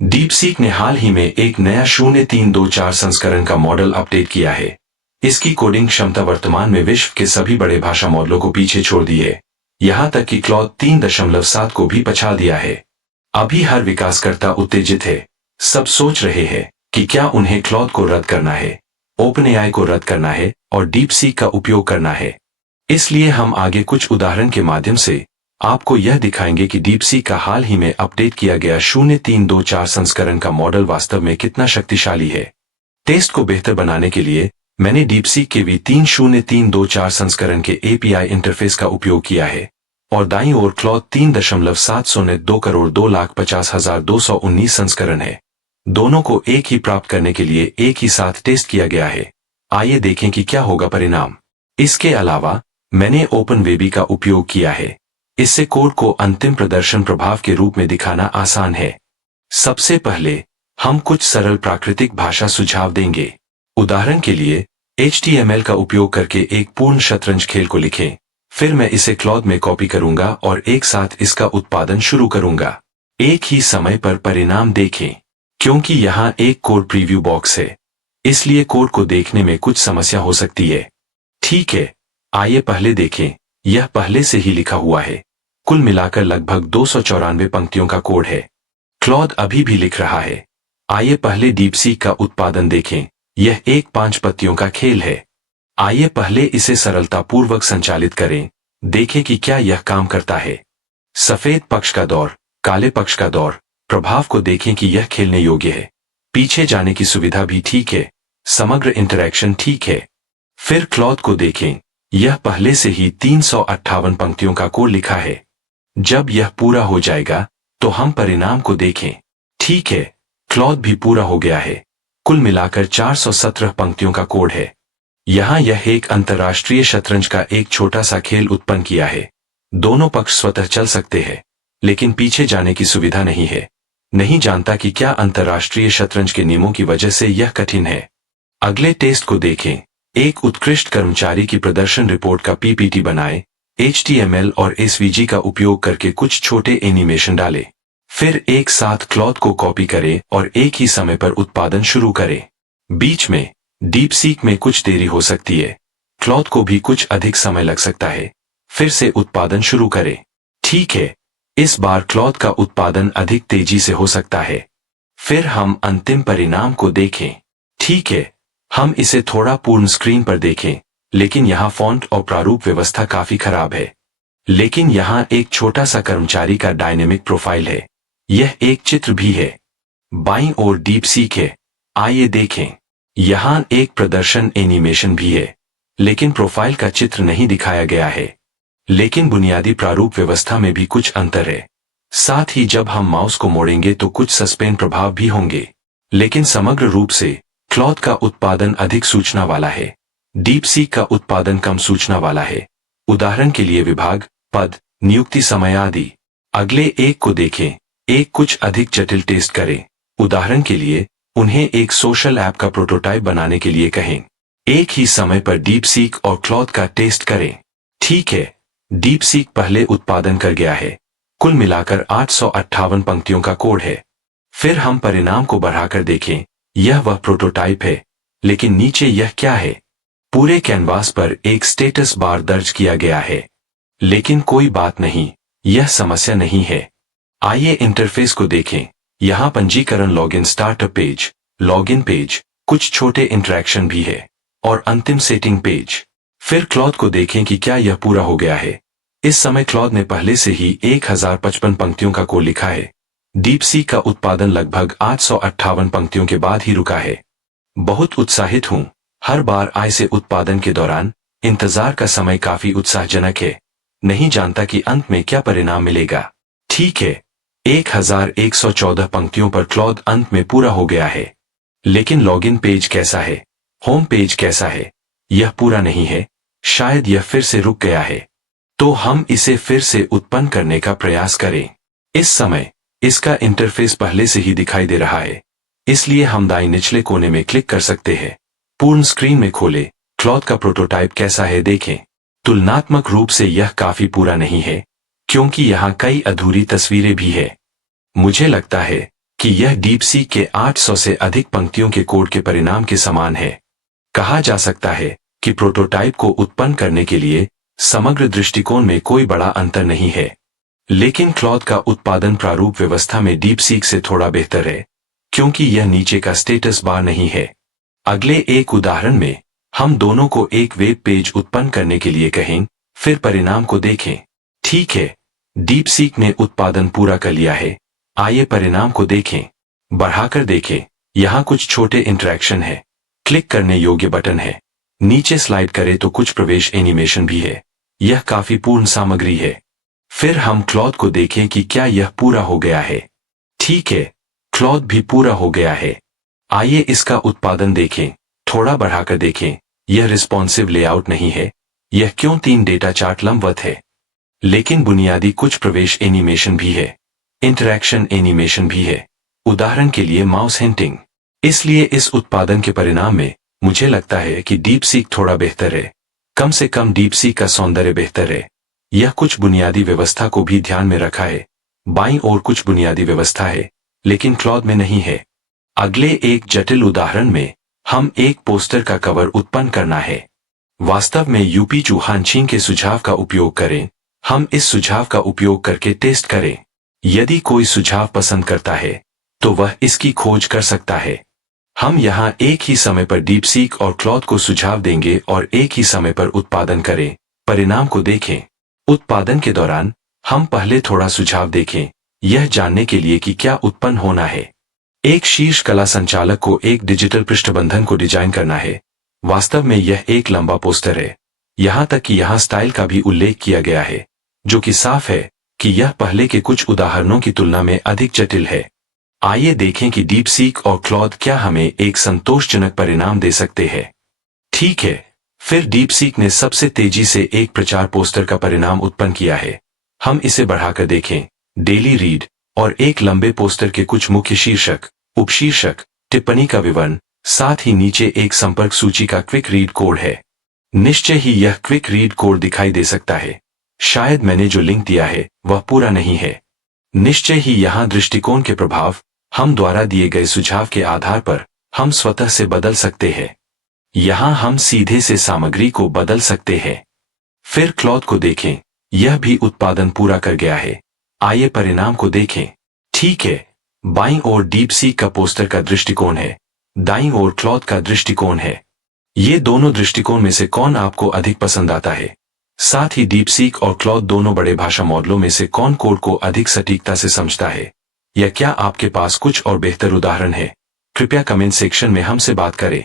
DeepSeek ने हाल ही में एक नया 0324 संस्करण का मॉडल अपडेट किया है। इसकी कोडिंग क्षमता वर्तमान में विश्व के सभी बड़े भाषा मॉडलों को पीछे छोड़ दी है, यहां तक कि क्लॉड 3.7 को भी पछाड़ दिया है। अभी हर विकासकर्ता उत्तेजित है। सब सोच रहे हैं कि क्या उन्हें क्लॉड को रद्द करना है, ओपनएआई को रद्द करना है और डीपसीक का उपयोग करना है। इसलिए हम आगे कुछ उदाहरण के माध्यम से आपको यह दिखाएंगे कि डीपसीक का हाल ही में अपडेट किया गया 0324 संस्करण का मॉडल वास्तव में कितना शक्तिशाली है। टेस्ट को बेहतर बनाने के लिए मैंने डीपसीक के V30324 संस्करण के एपीआई इंटरफेस का उपयोग किया है और दाईं ओर क्लॉड 3.702 संस्करण है। दोनों को एक ही प्राप्त करने के लिए एक ही साथ टेस्ट किया गया है। आइए देखें कि क्या होगा परिणाम। इसके अलावा मैंने ओपनवेबी का उपयोग किया है। इससे कोड को अंतिम प्रदर्शन प्रभाव के रूप में दिखाना आसान है। सबसे पहले हम कुछ सरल प्राकृतिक भाषा सुझाव देंगे। उदाहरण के लिए HTML का उपयोग करके एक पूर्ण शतरंज खेल को लिखें। फिर मैं इसे क्लॉड में कॉपी करूंगा और एक साथ इसका उत्पादन शुरू करूंगा। एक ही समय पर परिणाम देखें। क्योंकि यहाँ एक कोड प्रीव्यू बॉक्स है, इसलिए कोड को देखने में कुछ समस्या हो सकती है। ठीक है, आइए पहले देखें। यह पहले से ही लिखा हुआ है। कुल मिलाकर लगभग 294 पंक्तियों का कोड है। क्लॉड अभी भी लिख रहा है। आइए पहले डीपसीक का उत्पादन देखें। यह एक 5 पत्तियों का खेल है। आइए पहले इसे सरलतापूर्वक संचालित करें। देखें कि क्या यह काम करता है। सफेद पक्ष का दौर, काले पक्ष का दौर, प्रभाव को देखें कि यह खेलने योग्य है। पीछे जाने की सुविधा भी ठीक है। समग्र इंटरैक्शन ठीक है। फिर क्लॉड को देखें। यह पहले से ही 358 पंक्तियों का कोड लिखा है। जब यह पूरा हो जाएगा तो हम परिणाम को देखें। ठीक है, क्लॉड भी पूरा हो गया है। कुल मिलाकर 417 पंक्तियों का कोड है। यहाँ यह एक अंतर्राष्ट्रीय शतरंज का एक छोटा सा खेल उत्पन्न किया है। दोनों पक्ष स्वतः चल सकते हैं, लेकिन पीछे जाने की सुविधा नहीं है। नहीं जानता कि क्या अंतर्राष्ट्रीय शतरंज के नियमों की वजह से यह कठिन है। अगले टेस्ट को देखें। एक उत्कृष्ट कर्मचारी की प्रदर्शन रिपोर्ट का PPT बनाएं। HTML और SVG का उपयोग करके कुछ छोटे एनिमेशन डालें। फिर एक साथ क्लॉड को कॉपी करें और एक ही समय पर उत्पादन शुरू करें। बीच में डीपसीक में कुछ देरी हो सकती है। क्लॉड को भी कुछ अधिक समय लग सकता है। फिर से उत्पादन शुरू करें। ठीक है, इस बार क्लॉड का उत्पादन अधिक तेजी से हो सकता है। फिर हम अंतिम परिणाम को देखें। ठीक है, हम इसे थोड़ा पूर्ण स्क्रीन पर देखें, लेकिन यहाँ फॉन्ट और प्रारूप व्यवस्था काफी खराब है। लेकिन यहाँ एक छोटा सा कर्मचारी का डायनेमिक प्रोफाइल है। यह एक चित्र भी है। बाईं ओर डीपसीक है। आइए देखें। यहाँ एक प्रदर्शन एनिमेशन भी है, लेकिन प्रोफाइल का चित्र नहीं दिखाया गया है। लेकिन बुनियादी प्रारूप व्यवस्था में भी कुछ अंतर है। साथ ही जब हम माउस को मोड़ेंगे तो कुछ सस्पेंड प्रभाव भी होंगे। लेकिन समग्र रूप से क्लॉड का उत्पादन अधिक सूचना वाला है। डीपसीक का उत्पादन कम सूचना वाला है। उदाहरण के लिए विभाग, पद, नियुक्ति समय आदि। अगले एक को देखें। एक कुछ अधिक जटिल टेस्ट करें। उदाहरण के लिए उन्हें एक सोशल ऐप का प्रोटोटाइप बनाने के लिए कहें। एक ही समय पर डीपसीक और क्लॉड का टेस्ट करें। ठीक है, डीपसीक पहले उत्पादन कर गया है। कुल मिलाकर 858 पंक्तियों का कोड है। फिर हम परिणाम को बढ़ाकर देखें। यह वह प्रोटोटाइप है, लेकिन नीचे यह क्या है? पूरे कैनवास पर एक स्टेटस बार दर्ज किया गया है। लेकिन कोई बात नहीं, यह समस्या नहीं है। आइए इंटरफेस को देखें। यहाँ पंजीकरण, login, startup page, login page, कुछ छोटे इंटरैक्शन भी है और अंतिम सेटिंग पेज। फिर क्लॉड को देखें कि क्या यह पूरा हो गया है। इस समय क्लॉड ने पहले से ही 1055 पंक्तियों का कोड लिखा है। डीपसीक का उत्पादन लगभग 858 पंक्तियों के बाद ही रुका है। बहुत उत्साहित हूं। हर बार आय से उत्पादन के दौरान इंतजार का समय काफी उत्साहजनक है। नहीं जानता कि अंत में क्या परिणाम मिलेगा। ठीक है, 1114 पंक्तियों पर क्लॉड अंत में पूरा हो गया है। लेकिन लॉगिन पेज कैसा है? होम पेज कैसा है? यह पूरा नहीं है। शायद यह फिर से रुक गया है। तो हम इसे फिर से उत्पन्न करने का प्रयास करें। इस समय इसका इंटरफेस पहले से ही दिखाई दे रहा है, इसलिए हम दाईं निचले कोने में क्लिक कर सकते हैं। पूर्ण स्क्रीन में खोले। क्लॉड का प्रोटोटाइप कैसा है देखें। तुलनात्मक रूप से यह काफी पूरा नहीं है, क्योंकि यहाँ कई अधूरी तस्वीरें भी है। मुझे लगता है कि यह डीप सीक के 800 से अधिक पंक्तियों के कोड के परिणाम के समान है। कहा जा सकता है कि प्रोटोटाइप को उत्पन्न करने के लिए समग्र दृष्टिकोण में कोई बड़ा अंतर नहीं है, लेकिन क्लॉड का उत्पादन प्रारूप व्यवस्था में डीप सीक से थोड़ा बेहतर है, क्योंकि यह नीचे का स्टेटस बार नहीं है। अगले एक उदाहरण में हम दोनों को एक वेब पेज उत्पन्न करने के लिए कहें, फिर परिणाम को देखें। ठीक है, डीप सीक ने उत्पादन पूरा कर लिया है। आइए परिणाम को देखें। बढ़ाकर देखें, यहाँ कुछ छोटे इंटरैक्शन है। क्लिक करने योग्य बटन है। नीचे स्लाइड करें तो कुछ प्रवेश एनिमेशन भी है। यह काफी पूर्ण सामग्री है। फिर हम क्लॉड को देखें कि क्या यह पूरा हो गया है। ठीक है, क्लॉड भी पूरा हो गया है। आइए इसका उत्पादन देखें। थोड़ा बढ़ाकर देखें। यह रिस्पॉन्सिव लेआउट नहीं है। यह क्यों 3 डेटा चार्ट लंबवत है, लेकिन बुनियादी कुछ प्रवेश एनिमेशन भी है, इंटरैक्शन एनिमेशन भी है, उदाहरण के लिए माउस हिंटिंग। इसलिए इस उत्पादन के परिणाम में मुझे लगता है कि डीप सीक थोड़ा बेहतर है। कम से कम डीप सीक का सौंदर्य बेहतर है। यह कुछ बुनियादी व्यवस्था को भी ध्यान में रखा है। बाईं ओर कुछ बुनियादी व्यवस्था है, लेकिन क्लॉड में नहीं है। अगले एक जटिल उदाहरण में हम एक पोस्टर का कवर उत्पन्न करना है। वास्तव में यूपी चूहानछिंग के सुझाव का उपयोग करें। हम इस सुझाव का उपयोग करके टेस्ट करें। यदि कोई सुझाव पसंद करता है तो वह इसकी खोज कर सकता है। हम यहाँ एक ही समय पर डीप सीक और क्लॉड को सुझाव देंगे और एक ही समय पर उत्पादन करें। परिणाम को देखें। उत्पादन के दौरान हम पहले थोड़ा सुझाव देखें, यह जानने के लिए कि क्या उत्पन्न होना है। एक शीर्ष कला संचालक को एक डिजिटल पृष्ठबंधन को डिजाइन करना है। वास्तव में यह एक लंबा पोस्टर है, यहाँ तक कि यहाँ स्टाइल का भी उल्लेख किया गया है, जो कि साफ है कि यह पहले के कुछ उदाहरणों की तुलना में अधिक जटिल है। आइए देखें कि डीप सीक और क्लॉड क्या हमें एक संतोषजनक परिणाम दे सकते हैं। ठीक है, फिर डीप सीक ने सबसे तेजी से एक प्रचार पोस्टर का परिणाम उत्पन्न किया है। हम इसे बढ़ाकर देखें। डेली रीड और एक लंबे पोस्टर के कुछ मुख्य शीर्षक, उपशीर्षक, टिप्पणी का विवरण, साथ ही नीचे एक संपर्क सूची का क्विक रीड कोड है। निश्चय ही यह क्विक रीड कोड दिखाई दे सकता है। शायद मैंने जो लिंक दिया है वह पूरा नहीं है। निश्चय ही यहाँ दृष्टिकोण के प्रभाव हम द्वारा दिए गए सुझाव के आधार पर हम स्वतः से बदल सकते हैं। यहाँ हम सीधे से सामग्री को बदल सकते हैं। फिर क्लॉड को देखें। यह भी उत्पादन पूरा कर गया है। आइए परिणाम को देखें। ठीक है, बाईं ओर डीप सीक का पोस्टर का दृष्टिकोण है, दाईं ओर क्लॉड का दृष्टिकोण है। ये दोनों दृष्टिकोण में से कौन आपको अधिक पसंद आता है? साथ ही डीप सीक और क्लॉड दोनों बड़े भाषा मॉडलों में से कौन कोड को अधिक सटीकता से समझता है? या क्या आपके पास कुछ और बेहतर उदाहरण है? कृपया कमेंट सेक्शन में हमसे बात करें।